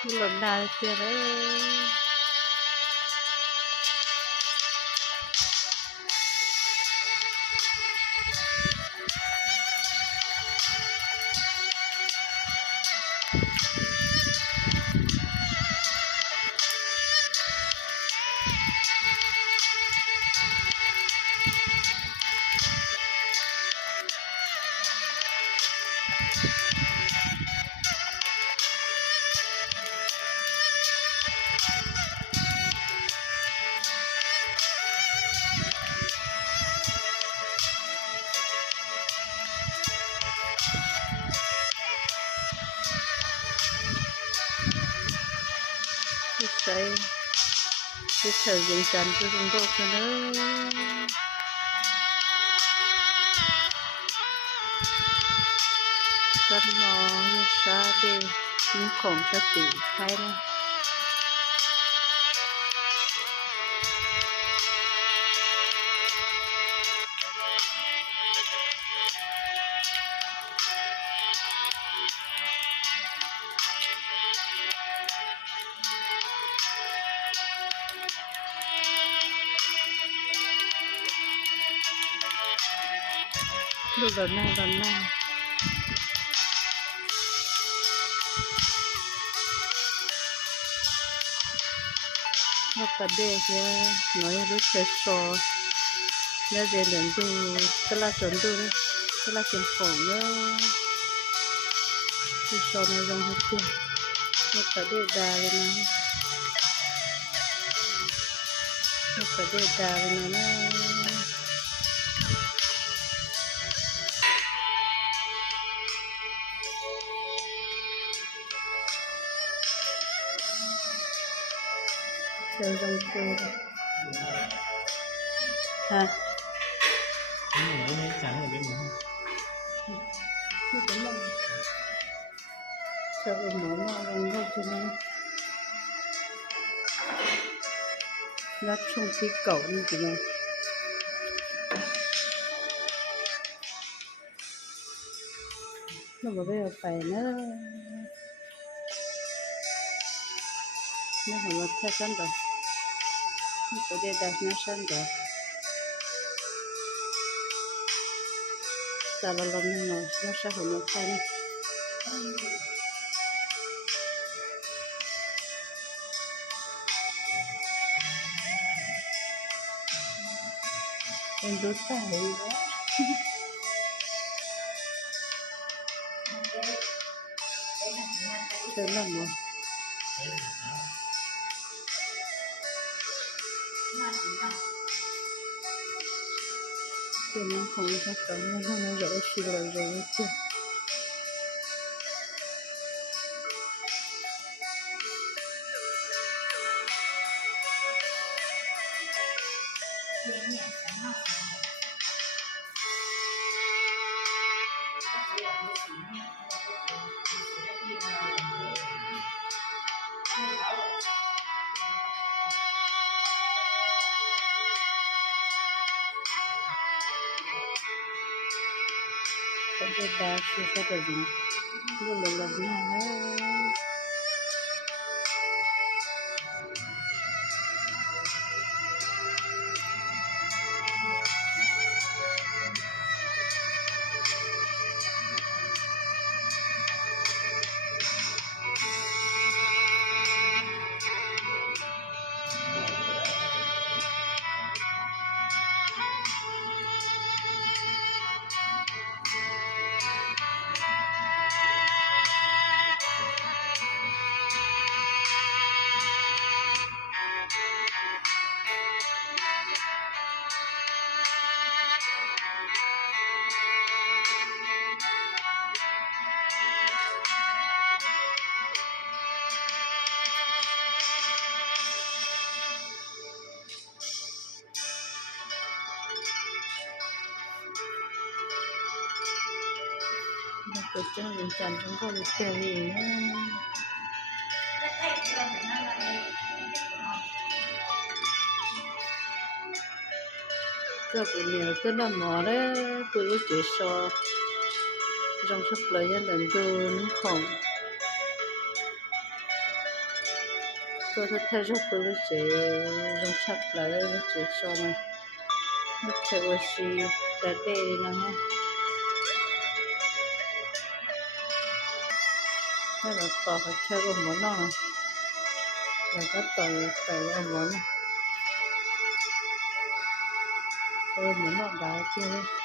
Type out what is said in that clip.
หล่นได้เสียเลยใส่ที่เธอยังจันทร์จะต้องโดนกันเลยสันมองซาเดมีของสติใช่ไหมดูหล่นหน้าว่าประเดี๋ยวน้อยรู้เช็ดโซ่แล้วเดี๋ยวเดินดูก็ลาจนดูนะก็ลาจนของเนี่ยดูโซ่ในโรงหัวเตียงว่าประเดี๋ยวดาเลยนะว่าประเดี๋ยวดาเลยนะเจอจังเจอฮะไม่ฉันเลยเป็นหมูไม่เป็นไรเจอหมอมาลงโทษใช่ไหมรักช่วงที่เก่านี่ใช่ไหมเราไม่ได้ไปนะนี่ผมว่าแค่สั้นต่อนี่ประเดี๋ยวได้นะสั้นต่อแต่เราลงนั่งเราไม่ใช่ผมว่าแค่นี้เป็นรู้ใจเชิญลำบ่เป็นน้ำของเขาตอนนี้เราจะเอาชีเราจะเอาตัวประเดี๋ยวได้คือเขาจะยิงดูหล่นๆนะเราเจ้าเป็นจันทร์ต้องก็รู้ใจเองนะก็เป็นเนี่ยก็น่าหมอเลยปุ๋ยเจสอtrong sắp lấy nhận đến từ nước khổng tôi thấy thấy rất bự lúc chế rong chắc lại lúc chế so mà lúc chế oxy đã đê đi nó ha thế là tỏ phải chơi con món nó là có tỏi tỏi con món này chơi món nó đá kia